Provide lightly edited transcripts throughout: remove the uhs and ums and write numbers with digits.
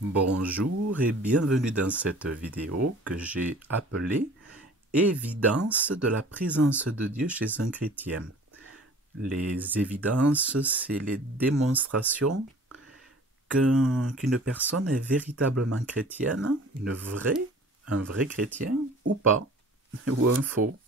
Bonjour et bienvenue dans cette vidéo que j'ai appelée « Évidence de la présence de Dieu chez un chrétien ». Les évidences, c'est les démonstrations qu'une personne est véritablement chrétienne, un vrai chrétien ou pas, ou un faux.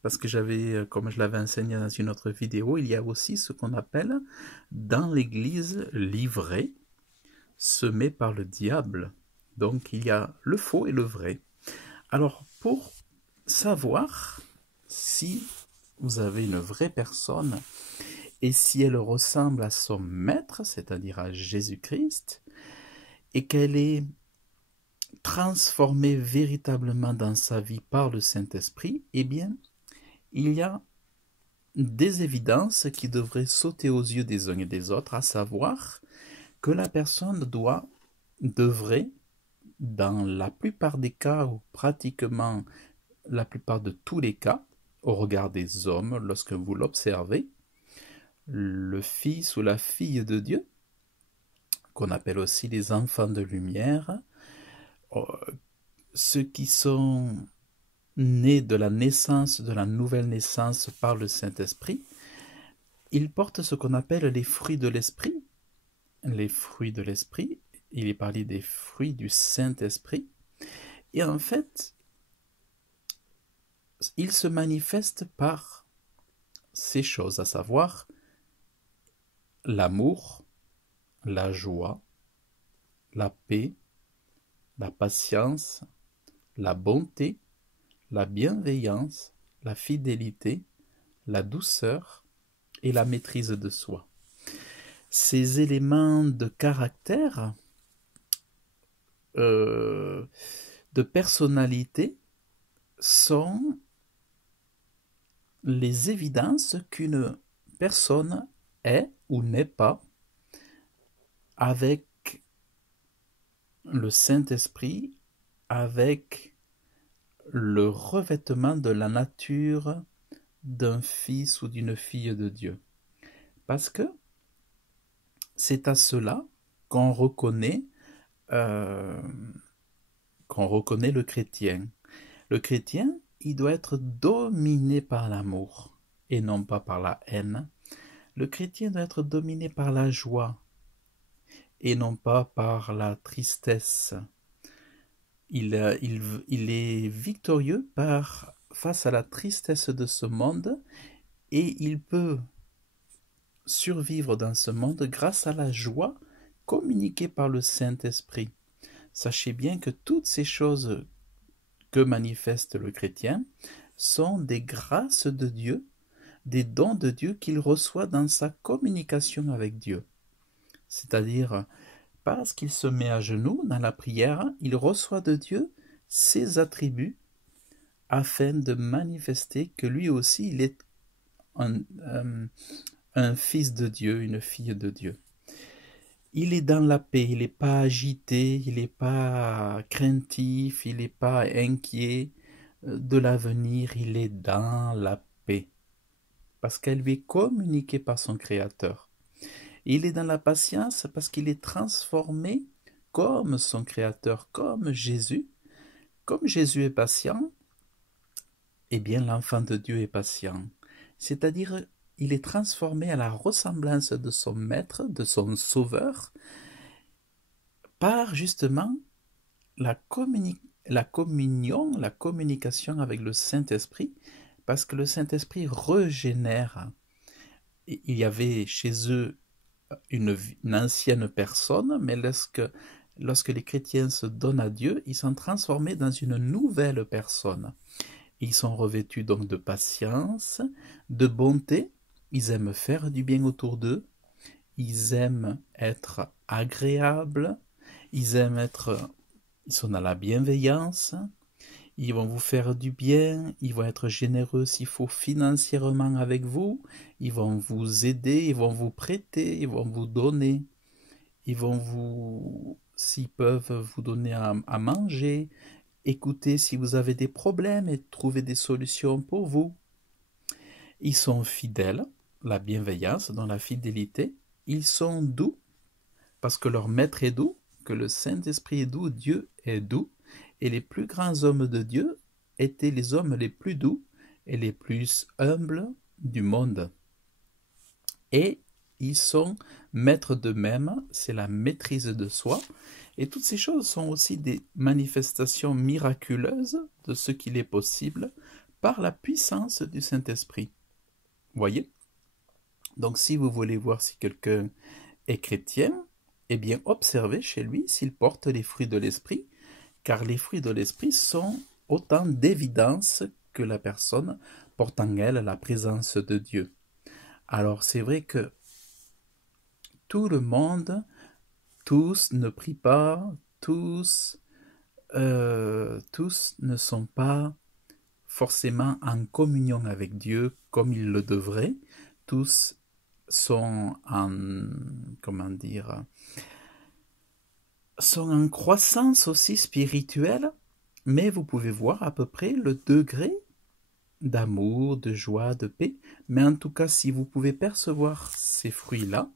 Parce que comme je l'avais enseigné dans une autre vidéo, il y a aussi ce qu'on appelle dans l'Église l'ivrée, semé par le diable. Donc il y a le faux et le vrai. Alors pour savoir si vous avez une vraie personne et si elle ressemble à son maître, c'est-à-dire à Jésus-Christ, et qu'elle est transformée véritablement dans sa vie par le Saint-Esprit, eh bien, il y a des évidences qui devraient sauter aux yeux des uns et des autres, à savoir que la personne devrait, dans la plupart des cas, ou pratiquement la plupart de tous les cas, au regard des hommes, lorsque vous l'observez, le fils ou la fille de Dieu, qu'on appelle aussi les enfants de lumière, ceux qui sont nés de la naissance, de la nouvelle naissance par le Saint-Esprit, ils portent ce qu'on appelle les fruits de l'Esprit. Les fruits de l'Esprit, il est parlé des fruits du Saint-Esprit. Et en fait, ils se manifestent par ces choses, à savoir l'amour, la joie, la paix, la patience, la bonté, la bienveillance, la fidélité, la douceur et la maîtrise de soi. Ces éléments de caractère, de personnalité, sont les évidences qu'une personne est ou n'est pas avec le Saint-Esprit, avec le revêtement de la nature d'un fils ou d'une fille de Dieu. Parce que c'est à cela qu'on reconnaît le chrétien. Le chrétien, il doit être dominé par l'amour et non pas par la haine. Le chrétien doit être dominé par la joie et non pas par la tristesse. Il est victorieux face à la tristesse de ce monde et il peut survivre dans ce monde grâce à la joie communiquée par le Saint-Esprit. Sachez bien que toutes ces choses que manifeste le chrétien sont des grâces de Dieu, des dons de Dieu qu'il reçoit dans sa communication avec Dieu. C'est-à-dire, parce qu'il se met à genoux dans la prière, il reçoit de Dieu ses attributs afin de manifester que lui aussi il est un fils de Dieu, une fille de Dieu. Il est dans la paix, il n'est pas agité, il n'est pas craintif, il n'est pas inquiet de l'avenir, il est dans la paix, parce qu'elle lui est communiquée par son Créateur. Il est dans la patience parce qu'il est transformé comme son Créateur, comme Jésus. Comme Jésus est patient, eh bien l'enfant de Dieu est patient. C'est-à-dire, il est transformé à la ressemblance de son Maître, de son Sauveur, par justement la communion, la communication avec le Saint-Esprit, parce que le Saint-Esprit régénère. Il y avait chez eux une ancienne personne, mais lorsque les chrétiens se donnent à Dieu, ils sont transformés dans une nouvelle personne. Ils sont revêtus donc de patience, de bonté, ils aiment faire du bien autour d'eux, ils aiment être agréables, ils sont dans la bienveillance, ils vont vous faire du bien, ils vont être généreux s'il faut financièrement avec vous, ils vont vous aider, ils vont vous prêter, ils vont vous donner, ils vont s'ils peuvent, vous donner à manger, écouter si vous avez des problèmes et trouver des solutions pour vous. Ils sont fidèles, la bienveillance dans la fidélité, ils sont doux, parce que leur maître est doux, que le Saint-Esprit est doux, Dieu est doux, et les plus grands hommes de Dieu étaient les hommes les plus doux et les plus humbles du monde. Et ils sont maîtres d'eux-mêmes, c'est la maîtrise de soi. Et toutes ces choses sont aussi des manifestations miraculeuses de ce qu'il est possible par la puissance du Saint-Esprit. Voyez? Donc si vous voulez voir si quelqu'un est chrétien, eh bien observez chez lui s'il porte les fruits de l'Esprit, car les fruits de l'Esprit sont autant d'évidence que la personne porte en elle la présence de Dieu. Alors c'est vrai que tout le monde, tous ne prient pas, tous ne sont pas forcément en communion avec Dieu comme ils le devraient. Tous sont sont en croissance aussi spirituelle, mais vous pouvez voir à peu près le degré d'amour, de joie, de paix. Mais en tout cas, si vous pouvez percevoir ces fruits-là,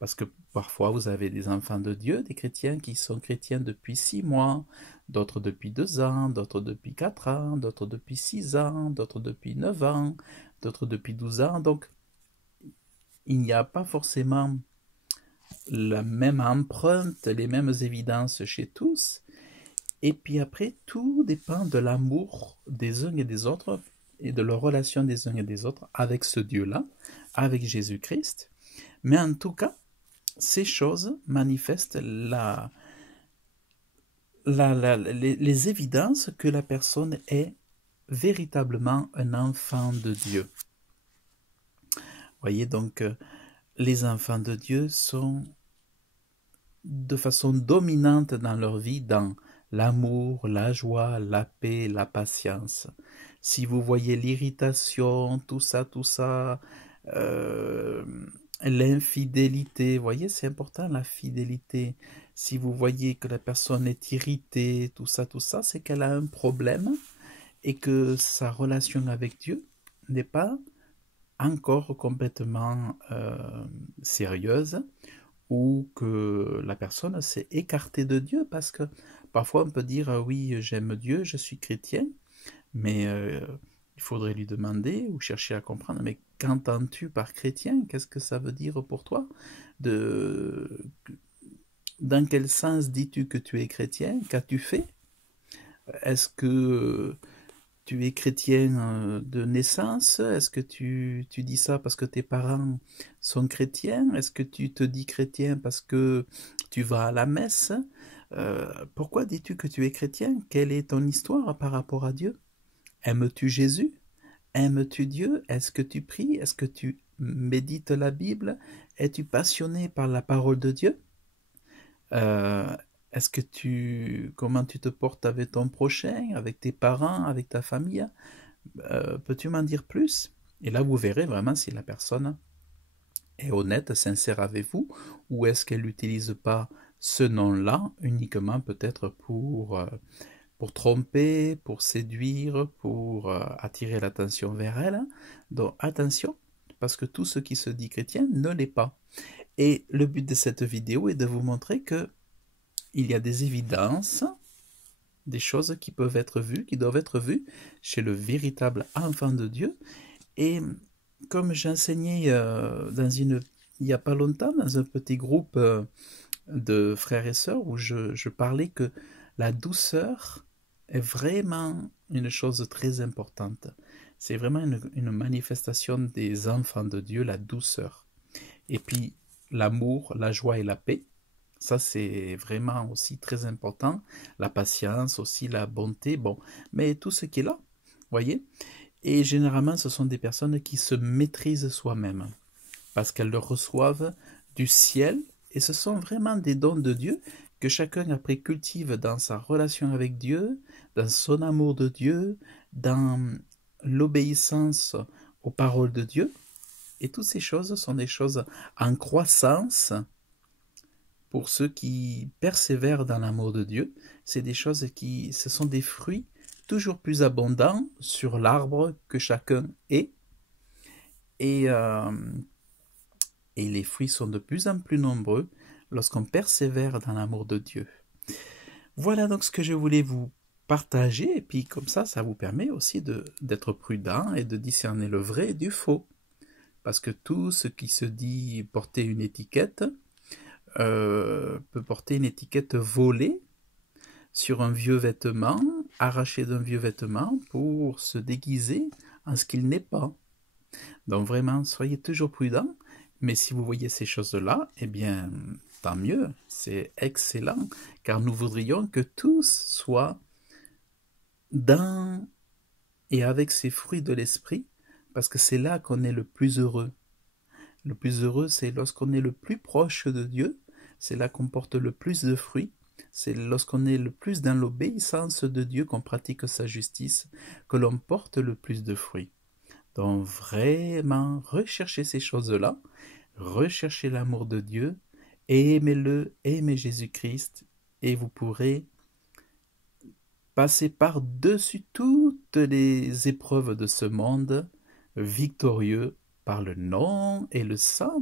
parce que parfois vous avez des enfants de Dieu, des chrétiens qui sont chrétiens depuis 6 mois, d'autres depuis 2 ans, d'autres depuis 4 ans, d'autres depuis 6 ans, d'autres depuis 9 ans, d'autres depuis 12 ans. Donc, il n'y a pas forcément la même empreinte, les mêmes évidences chez tous. Et puis après, tout dépend de l'amour des uns et des autres et de leur relation des uns et des autres avec ce Dieu-là, avec Jésus-Christ. Mais en tout cas, ces choses manifestent les évidences que la personne est véritablement un enfant de Dieu. Voyez, donc, les enfants de Dieu sont de façon dominante dans leur vie dans l'amour, la joie, la paix, la patience. Si vous voyez l'irritation, tout ça, l'infidélité, voyez, c'est important la fidélité. Si vous voyez que la personne est irritée, tout ça, c'est qu'elle a un problème et que sa relation avec Dieu n'est pas encore complètement sérieuse, ou que la personne s'est écartée de Dieu, parce que parfois on peut dire oui, j'aime Dieu, je suis chrétien, mais il faudrait lui demander ou chercher à comprendre, mais qu'entends-tu par chrétien? Qu'est-ce que ça veut dire pour toi? Dans quel sens dis-tu que tu es chrétien? Qu'as-tu fait? Est-ce que tu es chrétien de naissance? Est-ce que tu dis ça parce que tes parents sont chrétiens? Est-ce que tu te dis chrétien parce que tu vas à la messe? Pourquoi dis-tu que tu es chrétien? Quelle est ton histoire par rapport à Dieu? Aimes-tu Jésus? Aimes-tu Dieu? Est-ce que tu pries? Est-ce que tu médites la Bible? Es-tu passionné par la parole de Dieu? Est-ce que comment tu te portes avec ton prochain, avec tes parents, avec ta famille? Peux-tu m'en dire plus? Et là, vous verrez vraiment si la personne est honnête, sincère avec vous, ou est-ce qu'elle n'utilise pas ce nom-là uniquement peut-être pour tromper, pour séduire, pour attirer l'attention vers elle. Donc attention, parce que tout ce qui se dit chrétien ne l'est pas. Et le but de cette vidéo est de vous montrer que il y a des évidences, des choses qui peuvent être vues, qui doivent être vues chez le véritable enfant de Dieu. Et comme j'enseignais il n'y a pas longtemps dans un petit groupe de frères et sœurs où je parlais que la douceur est vraiment une chose très importante. C'est vraiment une manifestation des enfants de Dieu, la douceur. Et puis l'amour, la joie et la paix, ça c'est vraiment aussi très important. La patience aussi, la bonté, bon, mais tout ce qui est là, voyez. Et généralement, ce sont des personnes qui se maîtrisent soi-même, parce qu'elles le reçoivent du ciel, et ce sont vraiment des dons de Dieu que chacun après cultive dans sa relation avec Dieu, dans son amour de Dieu, dans l'obéissance aux paroles de Dieu. Et toutes ces choses sont des choses en croissance pour ceux qui persévèrent dans l'amour de Dieu. C'est des choses ce sont des fruits toujours plus abondants sur l'arbre que chacun est. Et les fruits sont de plus en plus nombreux lorsqu'on persévère dans l'amour de Dieu. Voilà donc ce que je voulais vous partager, et puis comme ça vous permet aussi d'être prudent et de discerner le vrai du faux. Parce que tout ce qui se dit porter une étiquette peut porter une étiquette volée sur un vieux vêtement, arraché d'un vieux vêtement pour se déguiser en ce qu'il n'est pas. Donc vraiment, soyez toujours prudents, mais si vous voyez ces choses-là, eh bien, tant mieux, c'est excellent, car nous voudrions que tous soient dans et avec ces fruits de l'esprit, parce que c'est là qu'on est le plus heureux. Le plus heureux, c'est lorsqu'on est le plus proche de Dieu, c'est là qu'on porte le plus de fruits, c'est lorsqu'on est le plus dans l'obéissance de Dieu, qu'on pratique sa justice, que l'on porte le plus de fruits. Donc vraiment, recherchez ces choses-là, recherchez l'amour de Dieu, aimez-le, aimez Jésus-Christ, et vous pourrez passer par-dessus toutes les épreuves de ce monde, victorieux par le nom et le sang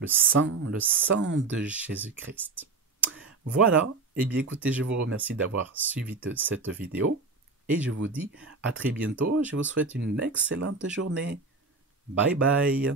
de Jésus-Christ. Voilà, et bien écoutez, je vous remercie d'avoir suivi cette vidéo, et je vous dis à très bientôt, je vous souhaite une excellente journée. Bye bye.